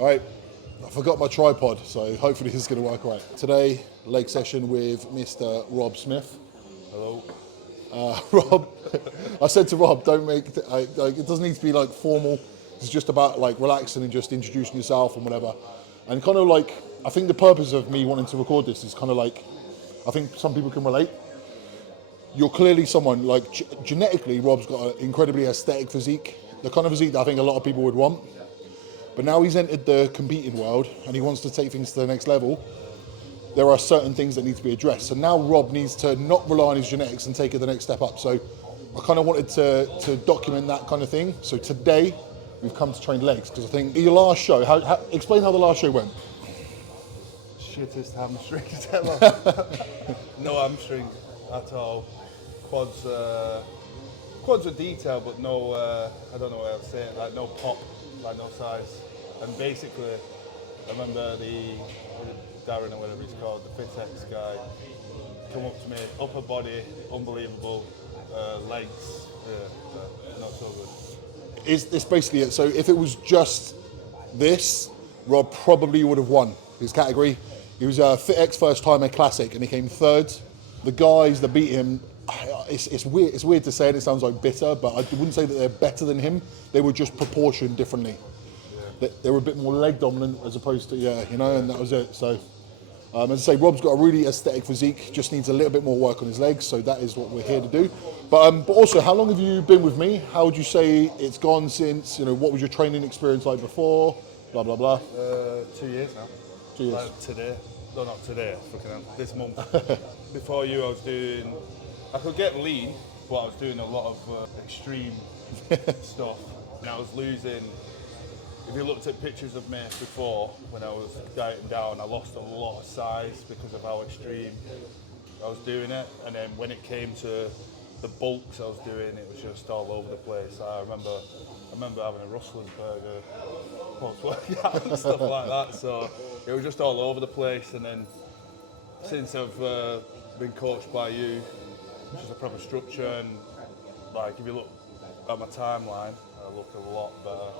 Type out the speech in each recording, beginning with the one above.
All right, I forgot my tripod, so hopefully this is going to work right. Today, leg session with Mr. Rob Smith. Hello. Rob, I said to Rob, don't make, it doesn't need to be like formal. It's just about like relaxing and just introducing yourself and whatever. And kind of like, I think the purpose of me wanting to record this is kind of like, I think some people can relate. You're clearly someone, like genetically, Rob's got an incredibly aesthetic physique. The kind of physique that I think a lot of people would want. But now he's entered the competing world and he wants to take things to the next level. There are certain things that need to be addressed. So now Rob needs to not rely on his genetics and take it the next step up. So I kind of wanted to document that kind of thing. So today we've come to train legs because I think your last show, explain how the last show went. Shittest hamstrings ever. No hamstring at all. Quads are detailed, but no, I don't know what I was saying, like no pop, like no size. And basically, I remember Darren or whatever he's called, the FitX guy, come up to me, upper body, unbelievable, legs, not so good. Is this basically it? So if it was just this, Rob probably would have won his category. He was a FitX first timer classic and he came third. The guys that beat him, it's weird. It's weird to say it. It sounds like bitter, but I wouldn't say that they're better than him. They were just proportioned differently. Yeah. They were a bit more leg dominant as opposed to and that was it. So, as I say, Rob's got a really aesthetic physique. Just needs a little bit more work on his legs. So that is what we're here to do. But also, how long have you been with me? How would you say it's gone since? What was your training experience like before? Blah blah blah. 2 years now. 2 years. Like today. No, not today. Fucking hell. This month. Before you, I could get lean, but I was doing a lot of extreme stuff. And I was losing, if you looked at pictures of me before, when I was dieting down, I lost a lot of size because of how extreme I was doing it. And then when it came to the bulks I was doing, it was just all over the place. I remember having a Rustler's burger, post-workout and stuff like that. So it was just all over the place. And then since I've been coached by you, which is a proper structure, and like if you look at my timeline, I look a lot better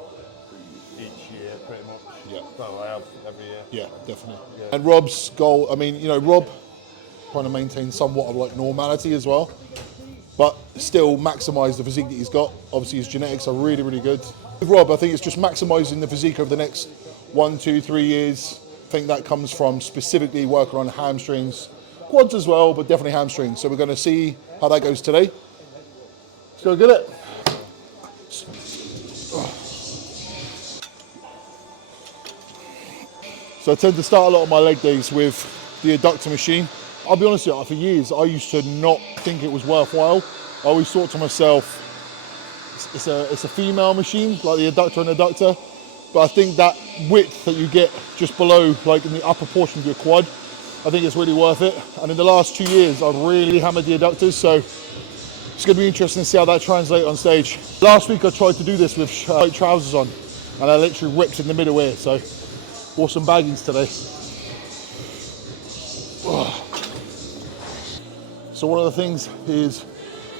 each year, pretty much. Yeah. Well, I have every year. Yeah, definitely. Yeah. And Rob's goal, Rob trying to maintain somewhat of like normality as well, but still maximise the physique that he's got. Obviously his genetics are really, really good. With Rob, I think it's just maximising the physique over the next 1, 2, 3 years. I think that comes from specifically working on hamstrings, quads as well, but definitely hamstrings. So we're going to see how that goes today. Let's go get it. So I tend to start a lot of my leg days with the Adductor machine. I'll be honest with you, for years I used to not think it was worthwhile. I always thought to myself, it's a female machine, like the Adductor and Adductor, but I think that width that you get just below, like in the upper portion of your quad, I think it's really worth it. And in the last 2 years, I've really hammered the Adductors, so it's going to be interesting to see how that translates on stage. Last week I tried to do this with white trousers on, and I literally ripped in the middle here, so wore some baggings today. So one of the things is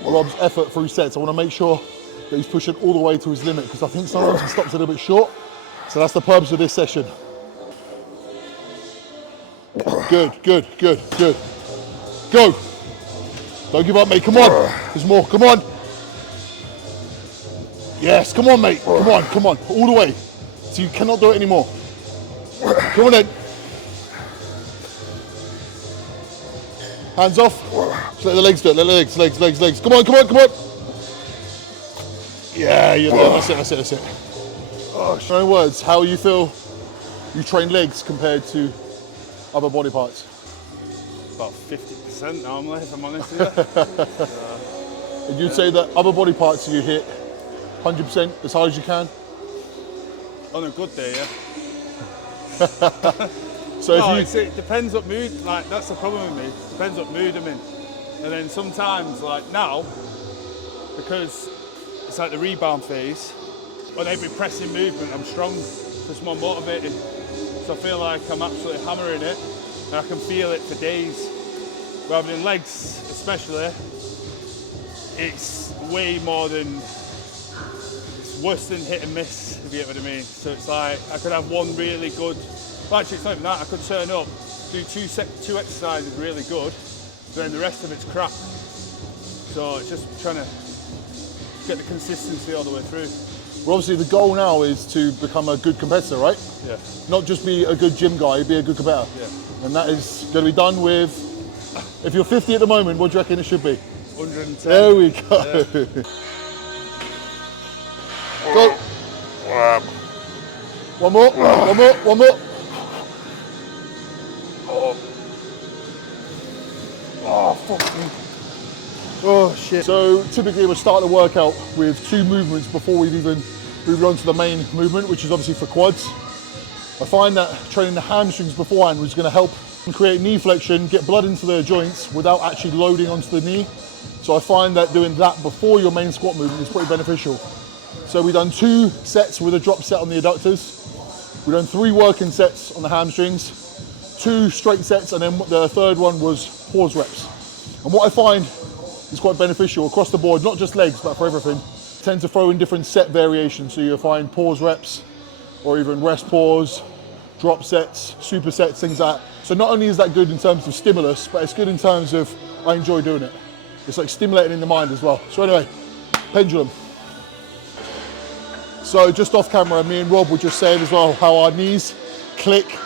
Rob's effort through sets. I want to make sure that he's pushing all the way to his limit, because I think sometimes he stops a little bit short. So that's the purpose of this session. Good. Go. Don't give up, mate. Come on. There's more. Come on. Yes, come on, mate. Come on. All the way. So you cannot do it anymore. Come on then. Hands off. Just let the legs do it. Let the legs. Come on. Yeah, you're there. That's it. In other words, how you feel you train legs compared to other body parts? About 50% normally, if I'm honest with you. And you'd say that other body parts you hit 100% as hard as you can? On a good day, yeah. So no, it depends what mood, like that's the problem with me. It depends what mood I'm in. And then sometimes, like now, because it's like the rebound phase, on every pressing movement I'm strong, so it's more motivating. So I feel like I'm absolutely hammering it, and I can feel it for days. Rather than legs, especially, it's way more than worse than hit and miss, if you get what I mean. So it's like I could have one really good. Well, actually, it's not even that. I could turn up, do two exercises really good, then the rest of it's crap. So it's just trying to get the consistency all the way through. Well, obviously the goal now is to become a good competitor, right? Yeah. Not just be a good gym guy, be a good competitor. Yeah. And that is going to be done with, if you're 50 at the moment, what do you reckon it should be? 110. There we go. Yeah. Go. One more, one more, one more. Oh, fuck me. Oh, shit. So typically we'll start the workout with 2 movements before we've even moved on to the main movement, which is obviously for quads. I find that training the hamstrings beforehand was going to help create knee flexion, get blood into the joints without actually loading onto the knee. So I find that doing that before your main squat movement is pretty beneficial. So we've done 2 sets with a drop set on the adductors. We've done 3 working sets on the hamstrings, 2 straight sets, and then the third one was pause reps. And what I find is quite beneficial across the board, not just legs, but for everything. I tend to throw in different set variations. So you'll find pause reps, or even rest pause, drop sets, supersets, things like that. So not only is that good in terms of stimulus, but it's good in terms of I enjoy doing it. It's like stimulating in the mind as well. So anyway, pendulum. So just off camera, me and Rob were just saying as well how our knees click,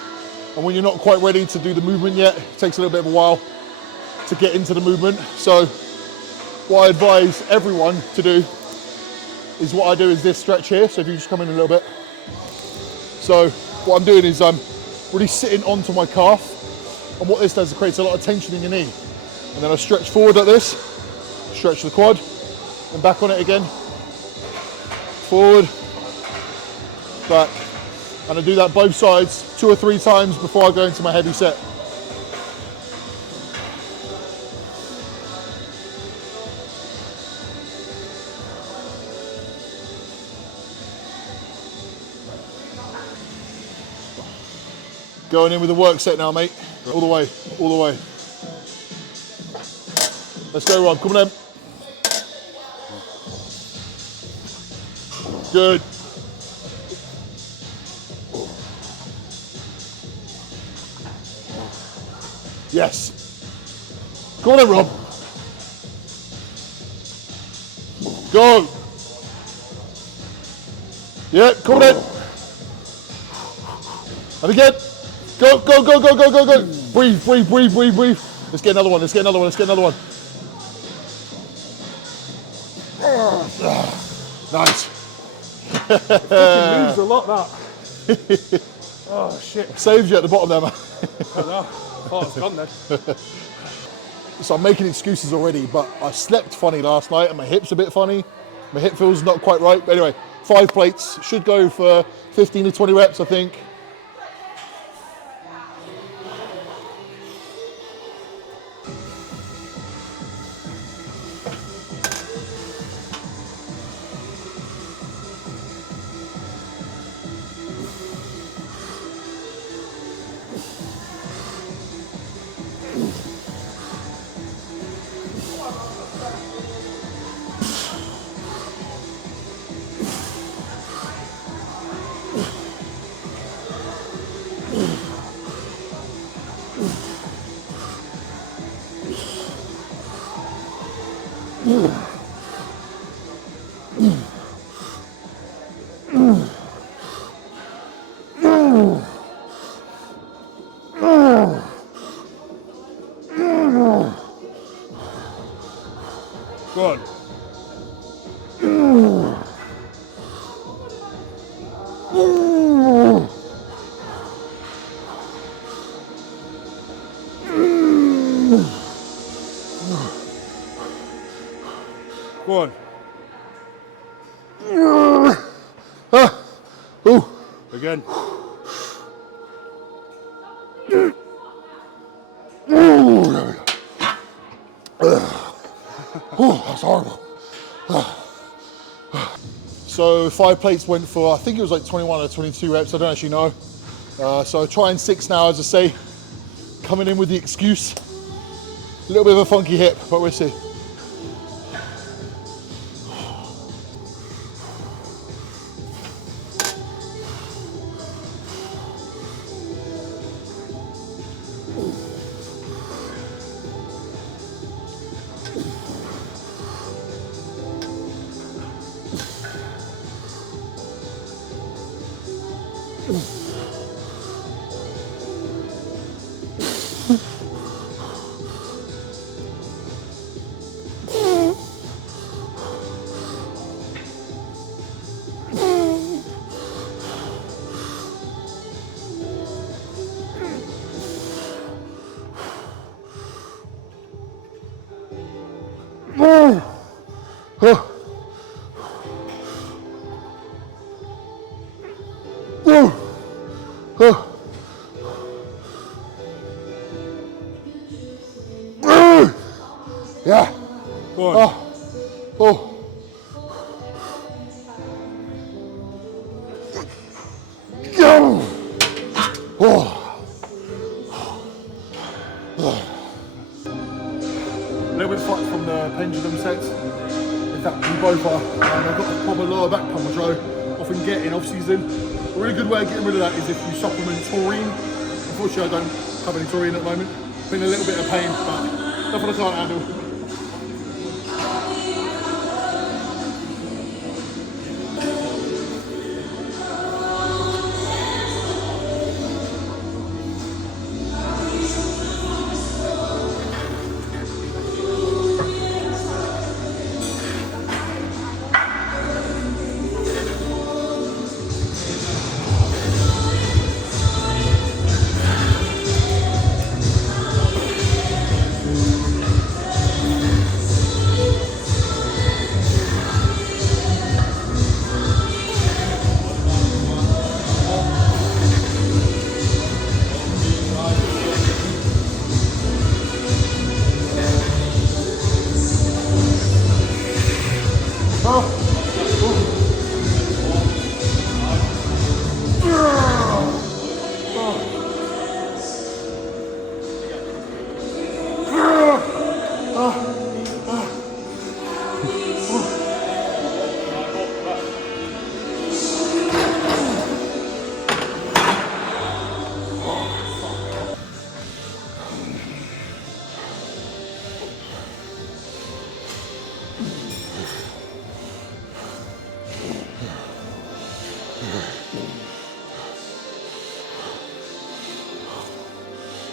and when you're not quite ready to do the movement yet, it takes a little bit of a while to get into the movement. So what I advise everyone to do is what I do is this stretch here. So if you just come in a little bit. So what I'm doing is I'm really sitting onto my calf, and what this does is it creates a lot of tension in your knee. And then I stretch forward like this, stretch the quad, and back on it again. Forward, back. And I do that both sides 2 or 3 times before I go into my heavy set. Going in with the work set now, mate. All the way, all the way. Let's go, Rob. Come on in. Good. Yes. Come on in, Rob. Go. Yeah, come on in. And again. Go, go, go, go, go, go, go. Breathe, breathe, breathe, breathe, breathe. Let's get another one, let's get another one, let's get another one. Nice. Fucking moves a lot, that. Oh, shit. Saved you at the bottom there, man. I know. Oh, it's gone then. So I'm making excuses already, but I slept funny last night and my hip's a bit funny. My hip feels not quite right. But anyway, 5 plates. Should go for 15 to 20 reps, I think. Go on. Go on. Ooh. Again. That's horrible. So 5 plates went for, I think it was like 21 or 22 reps, I don't actually know. So trying 6 now, as I say, coming in with the excuse. A little bit of a funky hip, but we'll see. Yeah. Go on. Oh. A little bit fucked from the pendulum sets. In fact, we both are. And I've got the proper lower back pump, which I often get in off-season. A really good way of getting rid of that is if you supplement taurine. Unfortunately, I don't have any taurine at the moment. Been a little bit of pain, but nothing I can't handle.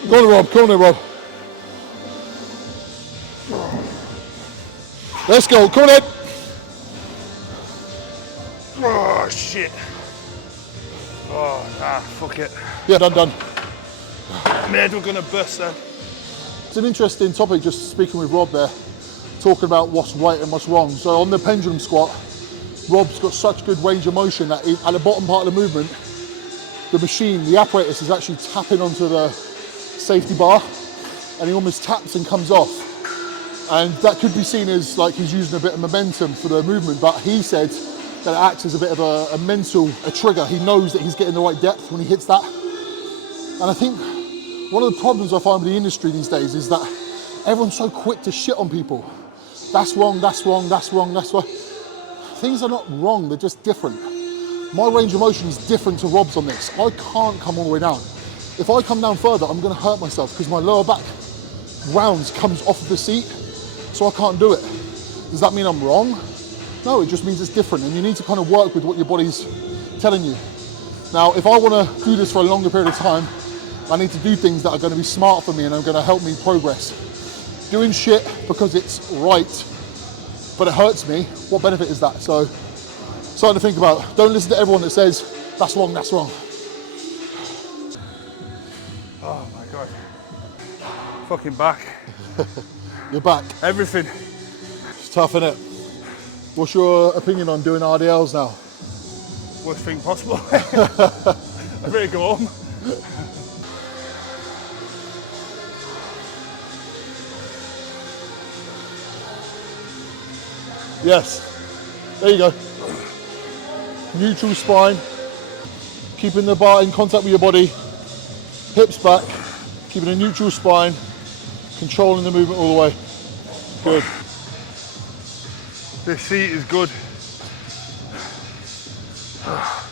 Go on, Rob. Come on, Rob. Let's go. Come on, Ed. Oh, shit. Oh, fuck it. Yeah, done. My head was gonna burst then. It's an interesting topic, just speaking with Rob there, talking about what's right and what's wrong. So on the pendulum squat, Rob's got such good range of motion that at the bottom part of the movement, the machine, the apparatus is actually tapping onto the safety bar, and he almost taps and comes off. And that could be seen as like he's using a bit of momentum for the movement, but he said that it acts as a bit of a mental trigger. He knows that he's getting the right depth when he hits that. And I think one of the problems I find with the industry these days is that everyone's so quick to shit on people. That's wrong, that's wrong, that's wrong, that's wrong. Things are not wrong, they're just different. My range of motion is different to Rob's on this. I can't come all the way down. If I come down further, I'm gonna hurt myself because my lower back rounds comes off of the seat, so I can't do it. Does that mean I'm wrong? No, it just means it's different, and you need to kind of work with what your body's telling you. Now, if I wanna do this for a longer period of time, I need to do things that are gonna be smart for me and are gonna help me progress. Doing shit because it's right, but it hurts me, what benefit is that? So, something to think about. Don't listen to everyone that says, that's wrong, that's wrong. Oh my God. Fucking back. You're back. Everything. It's tough, innit? What's your opinion on doing RDLs now? Worst thing possible. I'm ready to go home. Yes. There you go. Neutral spine. Keeping the bar in contact with your body. Hips back. Keeping a neutral spine. Controlling the movement all the way. Good. This seat is good.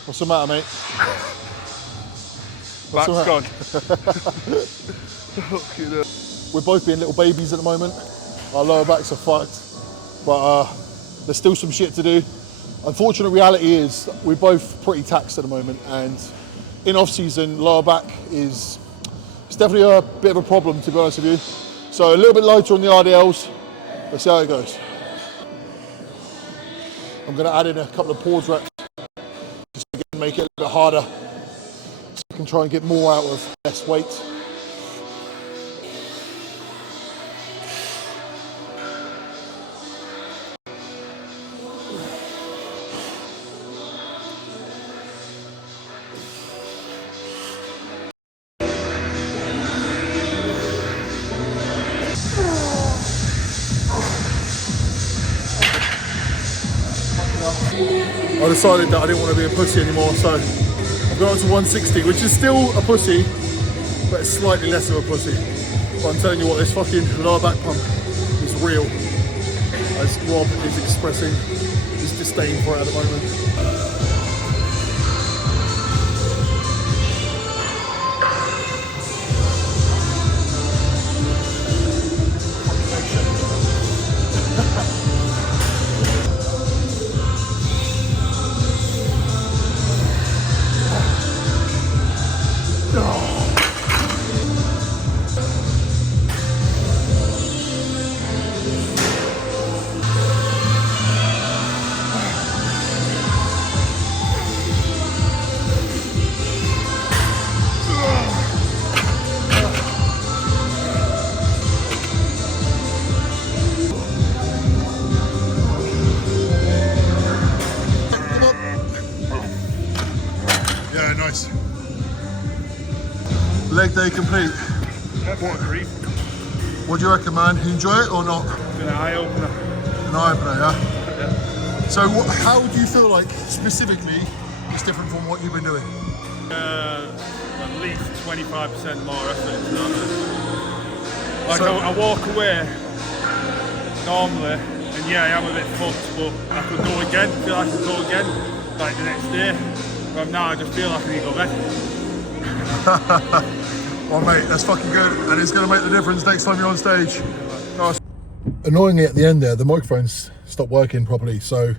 What's the matter, mate? Back's gone. We're both being little babies at the moment. Our lower backs are fucked. But there's still some shit to do. Unfortunate reality is we're both pretty taxed at the moment, and in off season, lower back it's definitely a bit of a problem, to be honest with you. So a little bit lighter on the RDLs. Let's see how it goes. I'm going to add in a couple of pause reps just to make it a little bit harder, so I can try and get more out of less weight. I decided that I didn't want to be a pussy anymore, so I've gone up to 160, which is still a pussy, but it's slightly less of a pussy. But I'm telling you what, this fucking lower back pump is real, as Rob is expressing his disdain for it at the moment. Yeah, nice. Leg day complete. What do you reckon, man? You enjoy it or not? It's an eye opener. An eye opener, yeah? So how do you feel like, specifically, it's different from what you've been doing? At least 25% more effort into that. Like, So- I walk away normally, and yeah, I am a bit fucked, but I could go again, feel like I could go again, like the next day. But now I just feel like I need to go bed. Well, mate, that's fucking good, and it's going to make the difference next time you're on stage. Nice. Annoyingly, at the end there, the microphones stopped working properly, so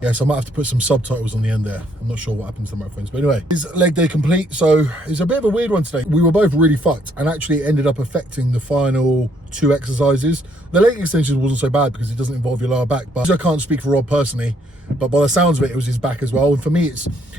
yes, I might have to put some subtitles on the end there. I'm not sure what happens to the microphones, but anyway, it's leg day complete, so it's a bit of a weird one today. We were both really fucked, and actually it ended up affecting the final 2 exercises. The leg extension wasn't so bad because it doesn't involve your lower back, but I can't speak for Rob personally, but by the sounds of it, it was his back as well. And for me,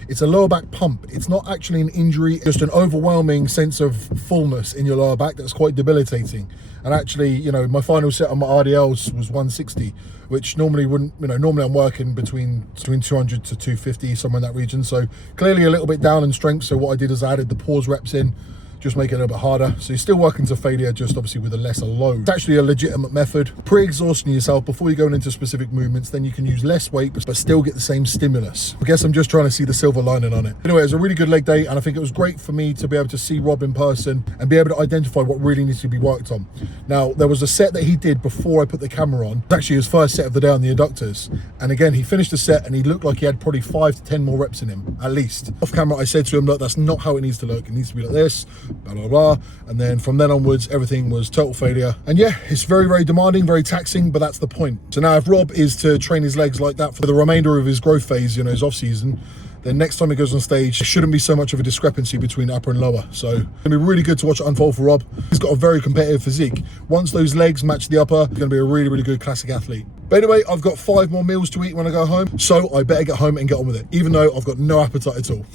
it's a lower back pump. It's not actually an injury, just an overwhelming sense of fullness in your lower back that's quite debilitating. And actually, you know, my final set on my RDLs was 160, which normally wouldn't, you know, normally I'm working between 200 to 250, somewhere in that region. So clearly a little bit down in strength. So what I did is I added the pause reps in, just make it a little bit harder. So you're still working to failure, just obviously with a lesser load. It's actually a legitimate method. Pre-exhausting yourself before you go into specific movements, then you can use less weight, but still get the same stimulus. I guess I'm just trying to see the silver lining on it. Anyway, it was a really good leg day, and I think it was great for me to be able to see Rob in person and be able to identify what really needs to be worked on. Now, there was a set that he did before I put the camera on. It's actually his first set of the day on the Adductors. And again, he finished the set and he looked like he had probably 5 to 10 more reps in him, at least. Off camera, I said to him, look, that's not how it needs to look. It needs to be like this, blah, blah, blah. And then from then onwards, everything was total failure. And yeah, it's very, very demanding, very taxing, but that's the point. So now if Rob is to train his legs like that for the remainder of his growth phase, you know, his off season, then next time he goes on stage, there shouldn't be so much of a discrepancy between upper and lower. So it's gonna be really good to watch it unfold for Rob. He's got a very competitive physique. Once those legs match the upper, he's gonna be a really, really good classic athlete. But anyway, I've got 5 more meals to eat when I go home, so I better get home and get on with it, even though I've got no appetite at all.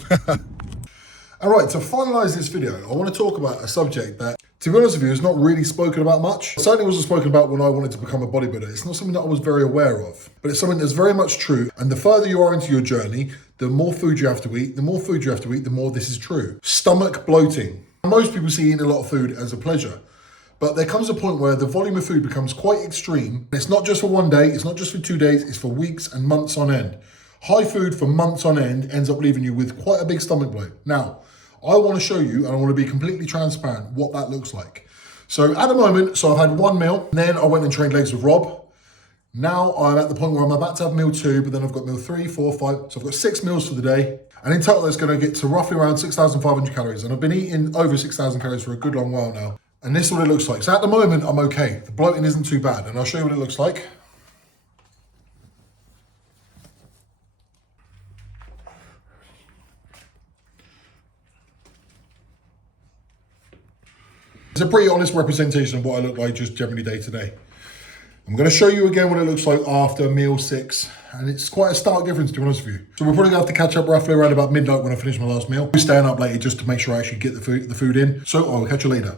All right, to finalize this video, I want to talk about a subject that, to be honest with you, is not really spoken about much. It certainly wasn't spoken about when I wanted to become a bodybuilder. It's not something that I was very aware of, but it's something that's very much true. And the further you are into your journey, the more food you have to eat, the more food you have to eat, the more this is true. Stomach bloating. Most people see eating a lot of food as a pleasure, but there comes a point where the volume of food becomes quite extreme. It's not just for one day, it's not just for 2 days, it's for weeks and months on end. High food for months on end ends up leaving you with quite a big stomach bloat. Now, I want to show you, and I want to be completely transparent, what that looks like. So at the moment, I've had 1 meal, and then I went and trained legs with Rob. Now I'm at the point where I'm about to have meal 2, but then I've got meal 3, 4, 5. So I've got 6 meals for the day. And in total, that's going to get to roughly around 6,500 calories. And I've been eating over 6,000 calories for a good long while now. And this is what it looks like. So at the moment, I'm okay. The bloating isn't too bad. And I'll show you what it looks like. It's a pretty honest representation of what I look like just generally day to day. I'm going to show you again what it looks like after meal 6, and it's quite a stark difference, to be honest with you. So we're probably going to have to catch up roughly around about midnight when I finish my last meal. We're staying up later just to make sure I actually get the food in. So I'll catch you later.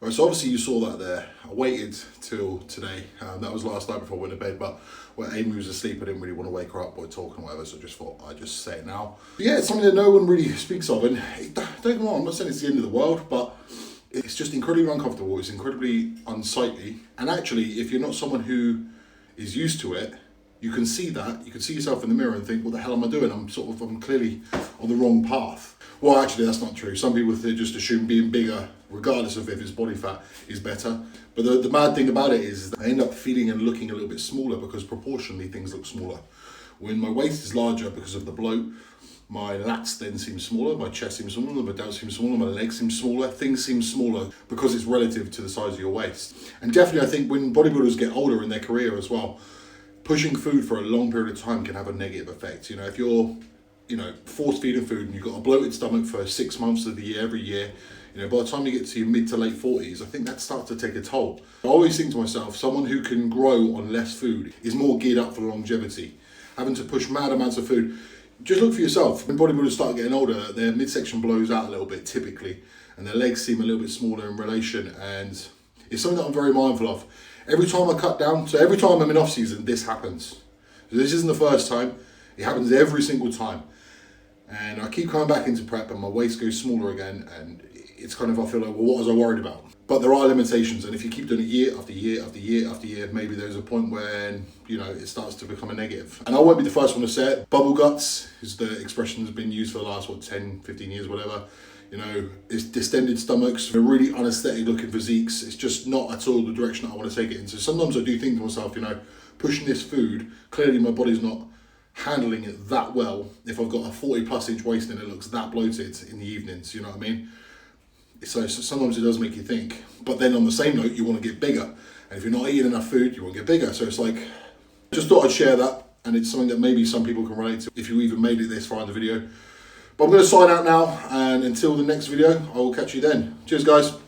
Right, so obviously you saw that there. I waited till today. That was last night before I went to bed, but when Amy was asleep, I didn't really want to wake her up by talking or whatever, so I just thought I'd just say it now. But yeah, it's something that no one really speaks of, and don't get me wrong, I'm not saying it's the end of the world, but it's just incredibly uncomfortable, it's incredibly unsightly, and actually, if you're not someone who is used to it, you can see that, you can see yourself in the mirror and think, what the hell am I doing? I'm clearly on the wrong path. Well, actually, that's not true. Some people just assume being bigger, regardless of if it's body fat, is better. But the mad thing about it is I end up feeling and looking a little bit smaller because proportionally things look smaller. When my waist is larger because of the bloat, my lats then seem smaller, my chest seems smaller, my delts seem smaller, my legs seem smaller, things seem smaller because it's relative to the size of your waist. And definitely I think when bodybuilders get older in their career as well, pushing food for a long period of time can have a negative effect. You know, if you're force feeding food and you've got a bloated stomach for 6 months of the year, every year, by the time you get to your mid to late 40s, I think that starts to take a toll. I always think to myself, someone who can grow on less food is more geared up for longevity. Having to push mad amounts of food, just look for yourself. When bodybuilders start getting older, their midsection blows out a little bit typically, and their legs seem a little bit smaller in relation, and it's something that I'm very mindful of. Every time I cut down, so every time I'm in off season, this happens. So this isn't the first time, it happens every single time. And I keep coming back into prep and my waist goes smaller again, and it's kind of, I feel like, well, what was I worried about? But there are limitations, and if you keep doing it year after year after year after year, maybe there's a point when, it starts to become a negative. And I won't be the first one to say it. Bubble guts is the expression that's been used for the last, 10, 15 years, whatever. It's distended stomachs, they're really unaesthetic looking physiques. It's just not at all the direction I want to take it in. So sometimes I do think to myself, pushing this food, clearly my body's not handling it that well if I've got a 40+ inch waist and it looks that bloated in the evenings, you know what I mean? So sometimes it does make you think. But then on the same note, you want to get bigger. And if you're not eating enough food, you want to get bigger. So it's like, just thought I'd share that. And it's something that maybe some people can relate to if you even made it this far in the video. But I'm going to sign out now. And until the next video, I will catch you then. Cheers, guys.